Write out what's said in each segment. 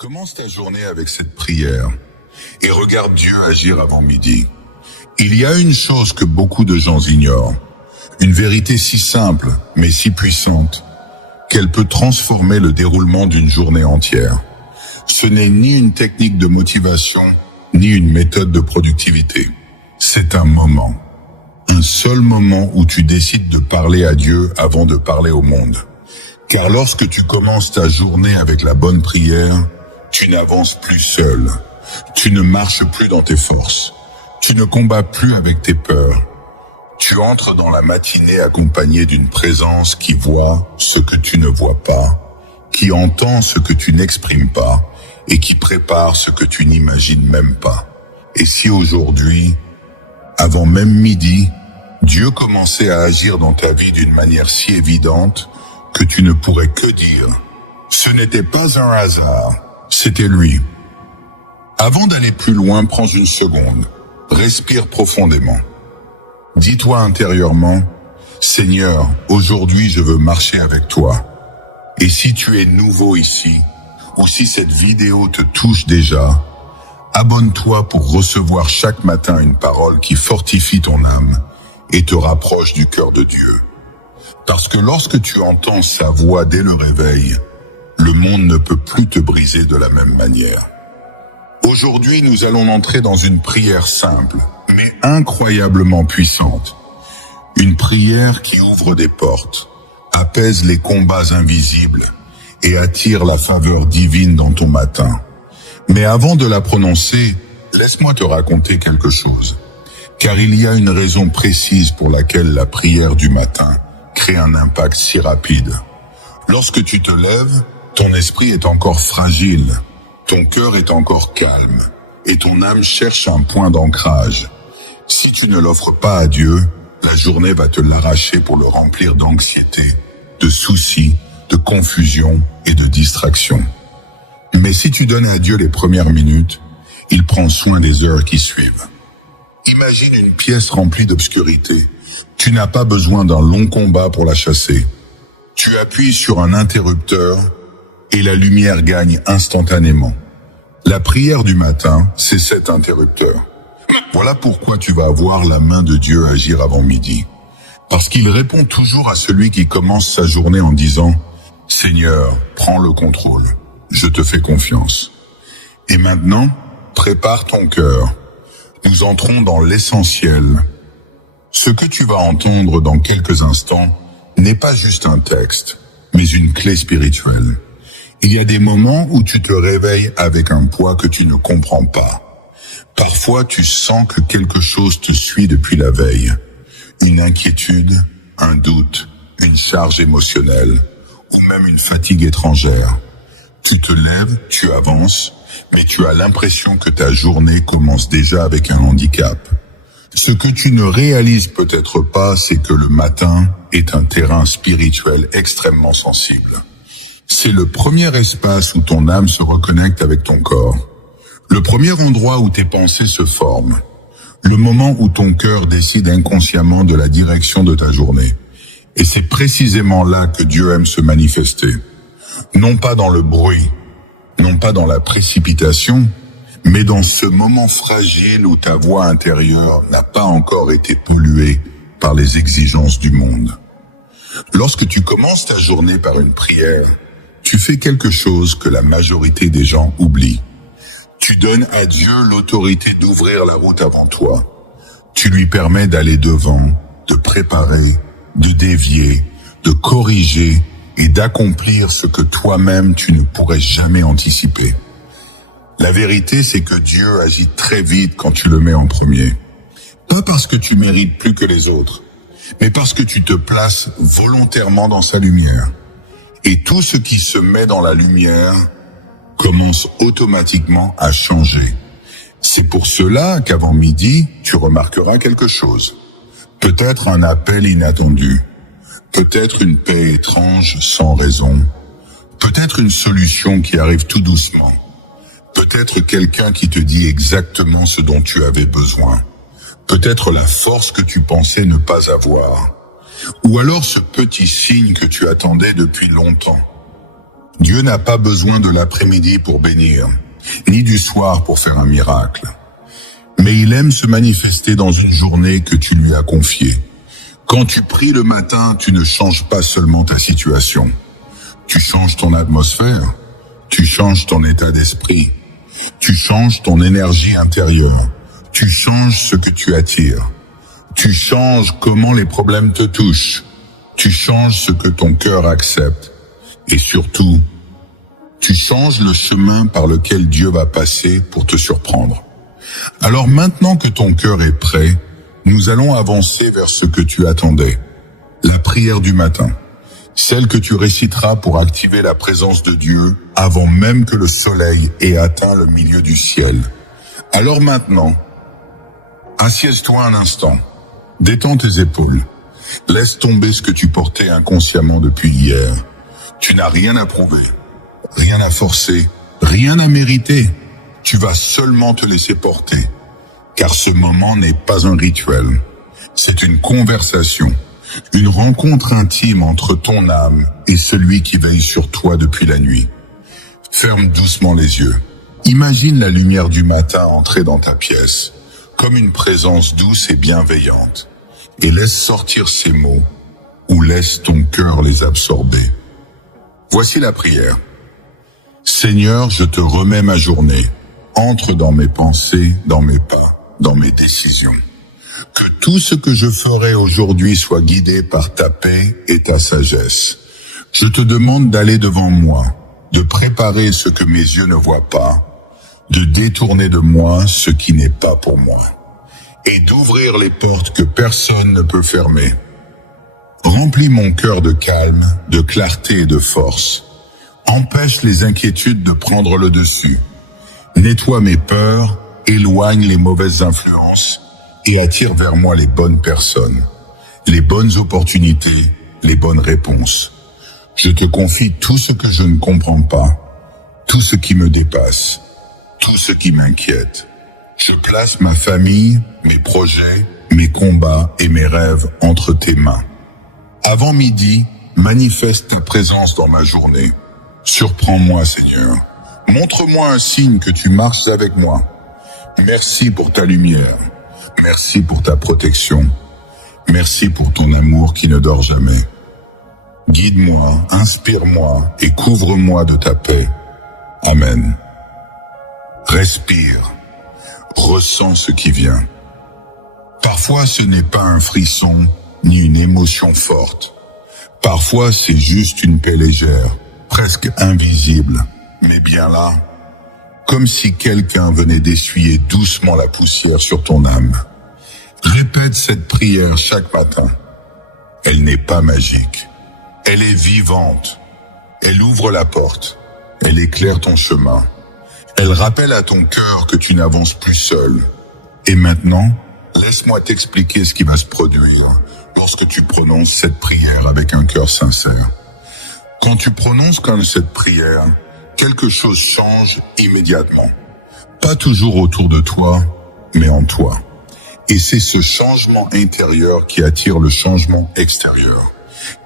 Commence ta journée avec cette prière et regarde Dieu agir avant midi. Il y a une chose que beaucoup de gens ignorent, une vérité si simple mais si puissante qu'elle peut transformer le déroulement d'une journée entière. Ce n'est ni une technique de motivation, ni une méthode de productivité. C'est un moment. Un seul moment où tu décides de parler à Dieu avant de parler au monde. Car lorsque tu commences ta journée avec la bonne prière, tu n'avances plus seul. Tu ne marches plus dans tes forces. Tu ne combats plus avec tes peurs. Tu entres dans la matinée accompagné d'une présence qui voit ce que tu ne vois pas, qui entend ce que tu n'exprimes pas et qui prépare ce que tu n'imagines même pas. Et si aujourd'hui, avant même midi, Dieu commençait à agir dans ta vie d'une manière si évidente que tu ne pourrais que dire « Ce n'était pas un hasard, c'était lui ». Avant d'aller plus loin, prends une seconde, respire profondément. Dis-toi intérieurement « Seigneur, aujourd'hui je veux marcher avec toi ». Et si tu es nouveau ici, ou si cette vidéo te touche déjà, abonne-toi pour recevoir chaque matin une parole qui fortifie ton âme et te rapproche du cœur de Dieu. Parce que lorsque tu entends sa voix dès le réveil, le monde ne peut plus te briser de la même manière. Aujourd'hui, nous allons entrer dans une prière simple, mais incroyablement puissante. Une prière qui ouvre des portes, apaise les combats invisibles et attire la faveur divine dans ton matin. Mais avant de la prononcer, laisse-moi te raconter quelque chose. Car il y a une raison précise pour laquelle la prière du matin crée un impact si rapide. Lorsque tu te lèves, ton esprit est encore fragile, ton cœur est encore calme, et ton âme cherche un point d'ancrage. Si tu ne l'offres pas à Dieu, la journée va te l'arracher pour le remplir d'anxiété, de soucis, de confusion et de distraction. Mais si tu donnes à Dieu les premières minutes, il prend soin des heures qui suivent. Imagine une pièce remplie d'obscurité. Tu n'as pas besoin d'un long combat pour la chasser. Tu appuies sur un interrupteur et la lumière gagne instantanément. La prière du matin, c'est cet interrupteur. Voilà pourquoi tu vas voir la main de Dieu agir avant midi. Parce qu'il répond toujours à celui qui commence sa journée en disant « Seigneur, prends le contrôle, je te fais confiance ». Et maintenant, prépare ton cœur. Nous entrons dans l'essentiel. Ce que tu vas entendre dans quelques instants n'est pas juste un texte, mais une clé spirituelle. Il y a des moments où tu te réveilles avec un poids que tu ne comprends pas. Parfois, tu sens que quelque chose te suit depuis la veille. Une inquiétude, un doute, une charge émotionnelle, ou même une fatigue étrangère. Tu te lèves, tu avances, mais tu as l'impression que ta journée commence déjà avec un handicap. Ce que tu ne réalises peut-être pas, c'est que le matin est un terrain spirituel extrêmement sensible. C'est le premier espace où ton âme se reconnecte avec ton corps. Le premier endroit où tes pensées se forment. Le moment où ton cœur décide inconsciemment de la direction de ta journée. Et c'est précisément là que Dieu aime se manifester. Non pas dans le bruit, non pas dans la précipitation, mais dans ce moment fragile où ta voix intérieure n'a pas encore été polluée par les exigences du monde. Lorsque tu commences ta journée par une prière, tu fais quelque chose que la majorité des gens oublient. Tu donnes à Dieu l'autorité d'ouvrir la route avant toi. Tu lui permets d'aller devant, de préparer, de dévier, de corriger et d'accomplir ce que toi-même tu ne pourrais jamais anticiper. La vérité, c'est que Dieu agit très vite quand tu le mets en premier. Pas parce que tu mérites plus que les autres, mais parce que tu te places volontairement dans sa lumière. Et tout ce qui se met dans la lumière commence automatiquement à changer. C'est pour cela qu'avant midi, tu remarqueras quelque chose. Peut-être un appel inattendu. Peut-être une paix étrange sans raison. Peut-être une solution qui arrive tout doucement. Peut-être quelqu'un qui te dit exactement ce dont tu avais besoin. Peut-être la force que tu pensais ne pas avoir. Ou alors ce petit signe que tu attendais depuis longtemps. Dieu n'a pas besoin de l'après-midi pour bénir, ni du soir pour faire un miracle. Mais il aime se manifester dans une journée que tu lui as confiée. Quand tu pries le matin, tu ne changes pas seulement ta situation. Tu changes ton atmosphère, tu changes ton état d'esprit, tu changes ton énergie intérieure, tu changes ce que tu attires, tu changes comment les problèmes te touchent, tu changes ce que ton cœur accepte, et surtout, tu changes le chemin par lequel Dieu va passer pour te surprendre. Alors maintenant que ton cœur est prêt, nous allons avancer vers ce que tu attendais, la prière du matin, celle que tu réciteras pour activer la présence de Dieu avant même que le soleil ait atteint le milieu du ciel. Alors maintenant, assieds-toi un instant, détends tes épaules, laisse tomber ce que tu portais inconsciemment depuis hier. Tu n'as rien à prouver, rien à forcer, rien à mériter. Tu vas seulement te laisser porter, car ce moment n'est pas un rituel. C'est une conversation, une rencontre intime entre ton âme et celui qui veille sur toi depuis la nuit. Ferme doucement les yeux. Imagine la lumière du matin entrer dans ta pièce, comme une présence douce et bienveillante, et laisse sortir ces mots, ou laisse ton cœur les absorber. Voici la prière. Seigneur, je te remets ma journée. Entre dans mes pensées, dans mes pas, dans mes décisions. Que tout ce que je ferai aujourd'hui soit guidé par ta paix et ta sagesse. Je te demande d'aller devant moi, de préparer ce que mes yeux ne voient pas, de détourner de moi ce qui n'est pas pour moi, et d'ouvrir les portes que personne ne peut fermer. Remplis mon cœur de calme, de clarté et de force. Empêche les inquiétudes de prendre le dessus. Nettoie mes peurs, éloigne les mauvaises influences et attire vers moi les bonnes personnes, les bonnes opportunités, les bonnes réponses. Je te confie tout ce que je ne comprends pas, tout ce qui me dépasse, tout ce qui m'inquiète. Je place ma famille, mes projets, mes combats et mes rêves entre tes mains. Avant midi, manifeste ta présence dans ma journée. Surprends-moi, Seigneur. Montre-moi un signe que tu marches avec moi. Merci pour ta lumière. Merci pour ta protection. Merci pour ton amour qui ne dort jamais. Guide-moi, inspire-moi et couvre-moi de ta paix. Amen. Respire. Ressens ce qui vient. Parfois, ce n'est pas un frisson ni une émotion forte. Parfois, c'est juste une paix légère, presque invisible, mais bien là, comme si quelqu'un venait d'essuyer doucement la poussière sur ton âme. Répète cette prière chaque matin. Elle n'est pas magique. Elle est vivante. Elle ouvre la porte. Elle éclaire ton chemin. Elle rappelle à ton cœur que tu n'avances plus seul. Et maintenant, laisse-moi t'expliquer ce qui va se produire lorsque tu prononces cette prière avec un cœur sincère. Quand tu prononces comme cette prière, quelque chose change immédiatement. Pas toujours autour de toi, mais en toi. Et c'est ce changement intérieur qui attire le changement extérieur.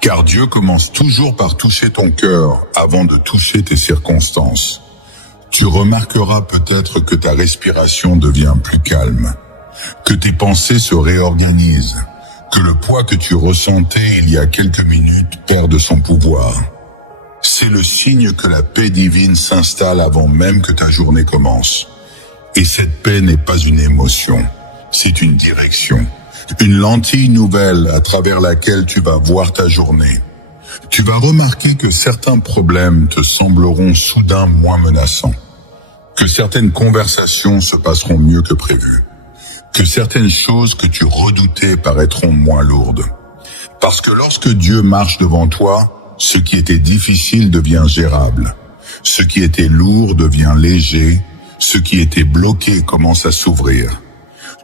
Car Dieu commence toujours par toucher ton cœur avant de toucher tes circonstances. Tu remarqueras peut-être que ta respiration devient plus calme, que tes pensées se réorganisent, que le poids que tu ressentais il y a quelques minutes perd son pouvoir. C'est le signe que la paix divine s'installe avant même que ta journée commence. Et cette paix n'est pas une émotion, c'est une direction, une lentille nouvelle à travers laquelle tu vas voir ta journée. Tu vas remarquer que certains problèmes te sembleront soudain moins menaçants, que certaines conversations se passeront mieux que prévu, que certaines choses que tu redoutais paraîtront moins lourdes. Parce que lorsque Dieu marche devant toi, ce qui était difficile devient gérable. Ce qui était lourd devient léger. Ce qui était bloqué commence à s'ouvrir.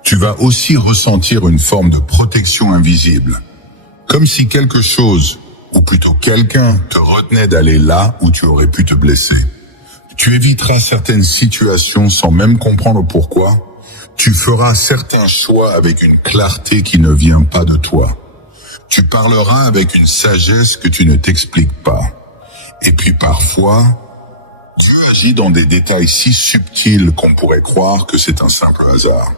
Tu vas aussi ressentir une forme de protection invisible. Comme si quelque chose, ou plutôt quelqu'un, te retenait d'aller là où tu aurais pu te blesser. Tu éviteras certaines situations sans même comprendre pourquoi. Tu feras certains choix avec une clarté qui ne vient pas de toi. Tu parleras avec une sagesse que tu ne t'expliques pas. Et puis parfois, Dieu agit dans des détails si subtils qu'on pourrait croire que c'est un simple hasard.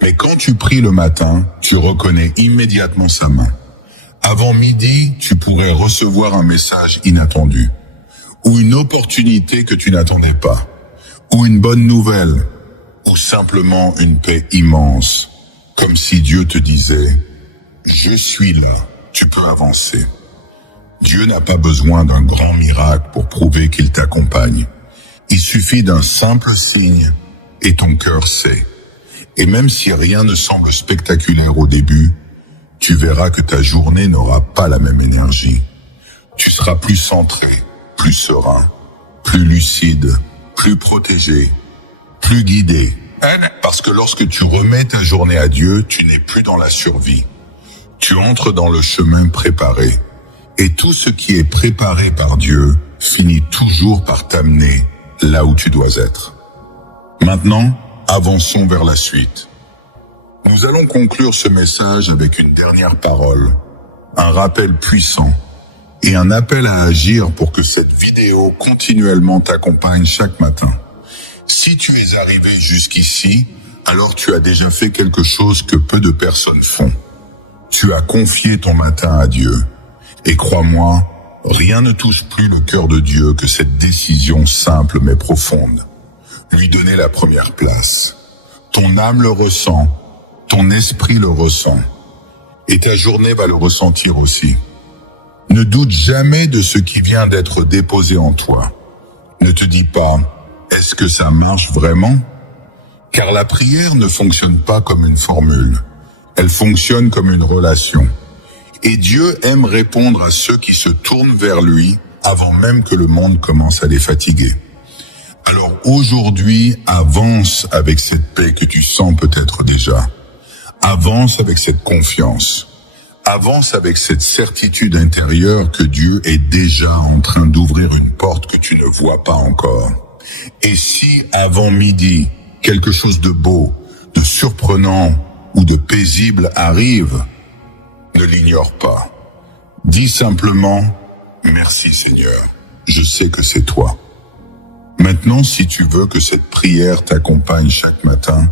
Mais quand tu pries le matin, tu reconnais immédiatement sa main. Avant midi, tu pourrais recevoir un message inattendu, ou une opportunité que tu n'attendais pas, ou une bonne nouvelle, ou simplement une paix immense, comme si Dieu te disait « Je suis là, tu peux avancer ». Dieu n'a pas besoin d'un grand miracle pour prouver qu'il t'accompagne. Il suffit d'un simple signe et ton cœur sait. Et même si rien ne semble spectaculaire au début, tu verras que ta journée n'aura pas la même énergie. Tu seras plus centré, plus serein, plus lucide, plus protégé, plus guidé. Parce que lorsque tu remets ta journée à Dieu, tu n'es plus dans la survie. Tu entres dans le chemin préparé. Et tout ce qui est préparé par Dieu finit toujours par t'amener là où tu dois être. Maintenant, avançons vers la suite. Nous allons conclure ce message avec une dernière parole, un rappel puissant et un appel à agir pour que cette vidéo continuellement t'accompagne chaque matin. Si tu es arrivé jusqu'ici, alors tu as déjà fait quelque chose que peu de personnes font. Tu as confié ton matin à Dieu. Et crois-moi, rien ne touche plus le cœur de Dieu que cette décision simple mais profonde. Lui donner la première place. Ton âme le ressent, ton esprit le ressent, et ta journée va le ressentir aussi. Ne doute jamais de ce qui vient d'être déposé en toi. Ne te dis pas, est-ce que ça marche vraiment? Car la prière ne fonctionne pas comme une formule. Elle fonctionne comme une relation. Et Dieu aime répondre à ceux qui se tournent vers lui avant même que le monde commence à les fatiguer. Alors aujourd'hui, avance avec cette paix que tu sens peut-être déjà. Avance avec cette confiance. Avance avec cette certitude intérieure que Dieu est déjà en train d'ouvrir une porte que tu ne vois pas encore. Et si avant midi, quelque chose de beau, de surprenant ou de paisible arrive, ne l'ignore pas. Dis simplement « Merci Seigneur, je sais que c'est toi ». Maintenant, si tu veux que cette prière t'accompagne chaque matin,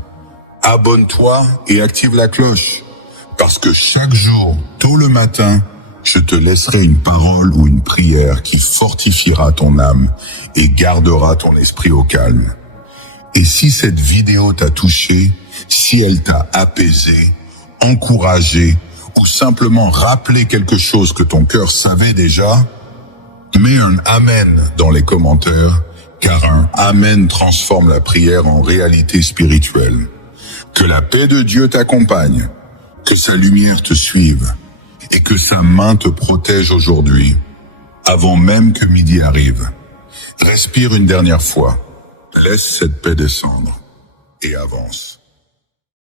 abonne-toi et active la cloche. Parce que chaque jour, tôt le matin, je te laisserai une parole ou une prière qui fortifiera ton âme et gardera ton esprit au calme. Et si cette vidéo t'a touché, si elle t'a apaisé, encouragé, ou simplement rappelé quelque chose que ton cœur savait déjà, mets un Amen dans les commentaires, car un Amen transforme la prière en réalité spirituelle. Que la paix de Dieu t'accompagne, que sa lumière te suive, et que sa main te protège aujourd'hui, avant même que midi arrive. Respire une dernière fois, laisse cette paix descendre, et avance.